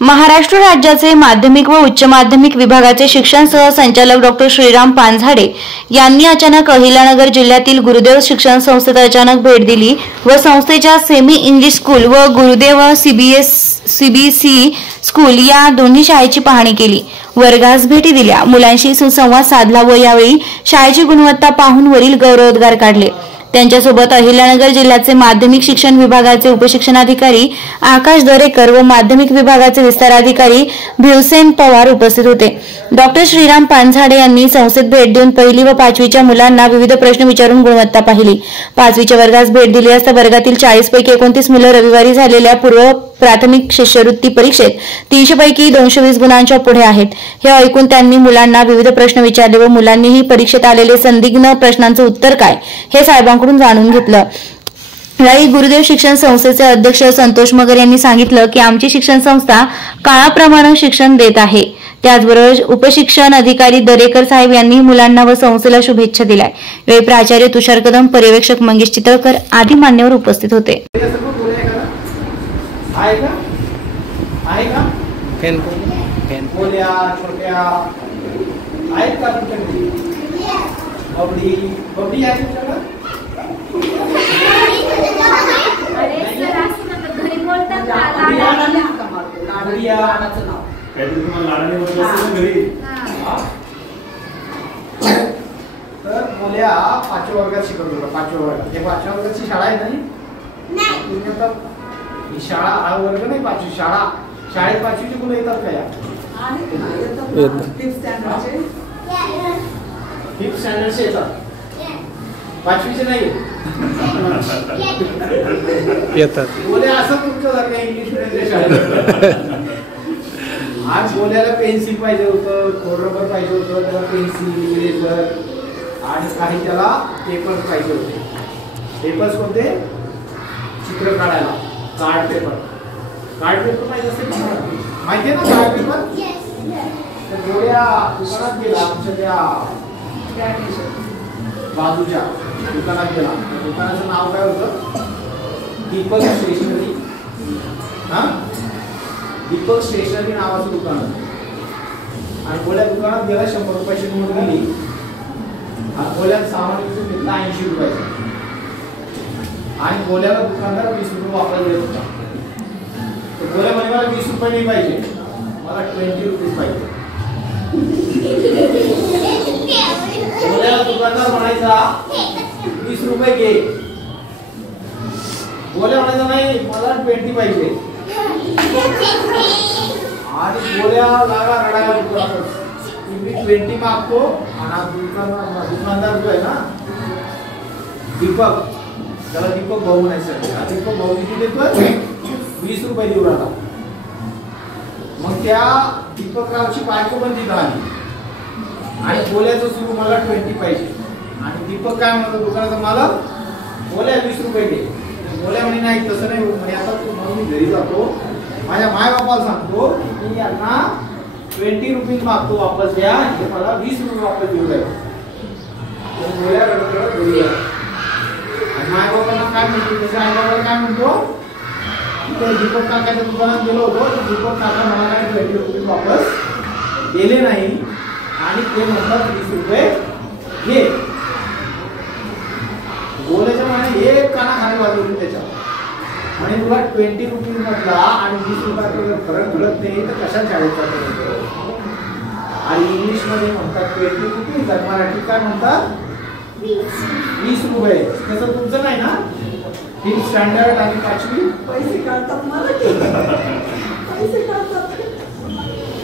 महाराष्ट्र राज्याचे माध्यमिक व उच्च माध्यमिक विभागाचे शिक्षण सहसंचालक डॉ. श्रीराम पानझाडे यांनी अचानक अहिल्यानगर जिल्ह्यातील गुरुदेव शिक्षण संस्थेत अचानक भेट दिली व संस्थेच्या सेमी इंग्लिश स्कूल व गुरुदेव सीबीएसई स्कूल या दोन्ही शाळेची पाहणी केली। वर्गास भेटी दिल्या, मुलांशी सुसंवाद साधला व यावेळी शाळेची गुणवत्ता पाहून वरील गौरवोद्गार काढले। त्यांच्यासोबत अहिल्यानगर जिल्ह्याचे माध्यमिक शिक्षण विभागाचे उपशिक्षणाधिकारी आकाश दरेकर व माध्यमिक विभागाचे विस्तार अधिकारी भिवसेन पवार उपस्थित होते। डॉ. श्रीराम पानझाडे यांनी संस्थेत भेट देऊन पहिली व पाचवीच्या मुलांना विविध प्रश्न विचारून गुणवत्ता पाहिली। पाचवीच्या वर्गास भेट दिली असता वर्गातील 40 पैकी 29 मुलं रविवारी झालेल्या पूर्व प्राथमिक शिष्यवृत्ती परीक्षेत 300 पैकी 220 गुणांच्या पुढे आहेत। हे ऐकून त्यांनी मुलांना विविध प्रश्न विचारले व मुलांनीही परीक्षेत आलेले संदिग्ध प्रश्नांचं उत्तर काय हे साहेबांकडून जाणून घेतलं। यावेळी गुरुदेव शिक्षण संस्थेचे अध्यक्ष संतोष मगर यांनी सांगितलं की आमची शिक्षण संस्था काळाप्रमाणे शिक्षण देत आहे। त्याचबरोबर उपशिक्षण अधिकारी दरेकर साहेब यांनी मुलांना व संस्थेला शुभेच्छा दिल्या। यावेळी प्राचार्य तुषार कदम, पर्यवेक्षक मंगेश चितळकर आदी मान्यवर उपस्थित होते। आहे का बोल्या छोट्या आहेत का तुमच्याकडे? बबडी आहे तुमच्याकडे? तर बोल्या 5व्या वर्गात शिकवत होता। 5व्या वर्गात, हे 5व्या वर्गाची शाळा आहे नाही? ही शाळा हा वर्ग नाही, 5वी शाळा। शाळेत 5वीची मुलं येतात का? फिफ्थ स्टँडर्डचे येतात, 5वीचे नाही येतात। बोले असं तुमच्यासारखं इंग्लिश मीडियमच्या शाळेत आज बोल्याला पेन्सिल पाहिजे होतं, खोडरबर पाहिजे होतं, त्याला पेन्सिल, इरेजर आणि काही त्याला पेपर्स पाहिजे होते। पेपर्स कोणते? चित्र काढायला कार्ड पेपर माहिती असेल माहिती आहे ना? कार्ड पेपर तर गोळ्या दुकानात गेला, आमच्या त्या बाजूच्या दुकानात गेला। दुकानाचं नाव काय होतं? दीपक स्टेशनरी। दीपक स्टेशनरी नावाचं दुकान होतं। आणि गोळ्या दुकानात गेला, 100 रुपयाची नोट दिली आणि गोळ्यात सामान विकून घेतला 80 रुपयाचा। आणि गोळ्याला दुकानदार 20 रुपये वापस देत होता। तर गोळ्या म्हणे मला 20 रुपये नाही पाहिजे, मला 20 रुपीज पाहिजे। गोळ्याला दुकानदार म्हणायचा 20 रुपये घे। गोळ्या म्हणायचा नाही, मला 20 पाहिजे। आणि गोळ्या लागा रडायला मी 20 मागतो आणि दुकानदार जो आहे ना दीपक, त्याला दीपक भाऊ म्हणायचं। दीपक भाऊ किती देतोय? 20 रुपये देऊ राहिला। मग त्या दीपकरावची बायको पण तिथं आली आणि गोल्याचं सुरू मला 20 पाहिजे। आणि दीपक काय म्हणतो दुकानाचा मालक, गोल्या 20 रुपये घे। गोल्या म्हणे नाही तसं नाही म्हणे, आता तू म्हणून मी घरी जातो, माझ्या माय बापाला सांगतो की मी यांना 20 रुपीज मागतो, वापस द्या, हे मला 20 रुपये वापस देऊ द्या। गोल्या रडत घरी गेला आणि माय बाबांना काय म्हणतो, त्याच्या आई बाबाला काय म्हणतो, ते दीपक काकाच्या दुकानात गेलो होतो, दीपक काका मला 20 रुपये वापस दिले नाही आणि ते म्हणतात 20 रुपये घे। गोल्याच्या म्हणे एक कानाखाली वाजवली त्याच्या म्हणे तुला 20 रुपीज मधला आणि 20 रुपयाचा फरक कळत नाही तर कशा शाळेत जातो? आणि इंग्लिश मध्ये म्हणतात 20 रुपीज, आणि मराठीत काय म्हणतात 20 रुपये। तसं तुमचं नाही ना? 5th स्टँडर्ड आणि 5वी पैसे काढतात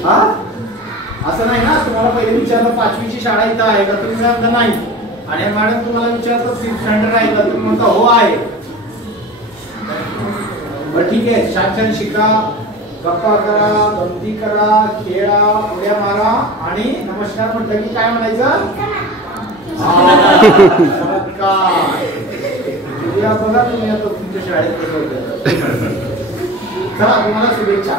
हा असं नाही ना? तुम्हाला पहिले विचारलं 5वीची शाळा इथं आहे का, तुम्ही म्हणता नाही, आणि मॅडम तुम्हाला विचारतो 5th स्टँडर्ड आहे का, तुम्ही म्हणता हो आहे। बरं ठीक आहे, छान शिका, गप्पा करा, गमती करा, खेळा, उड्या मारा आणि नमस्कार म्हटलं की काय म्हणायचं? बघा तुम्ही आता तुमच्या शाळेत कसं होतं। चला तुम्हाला शुभेच्छा।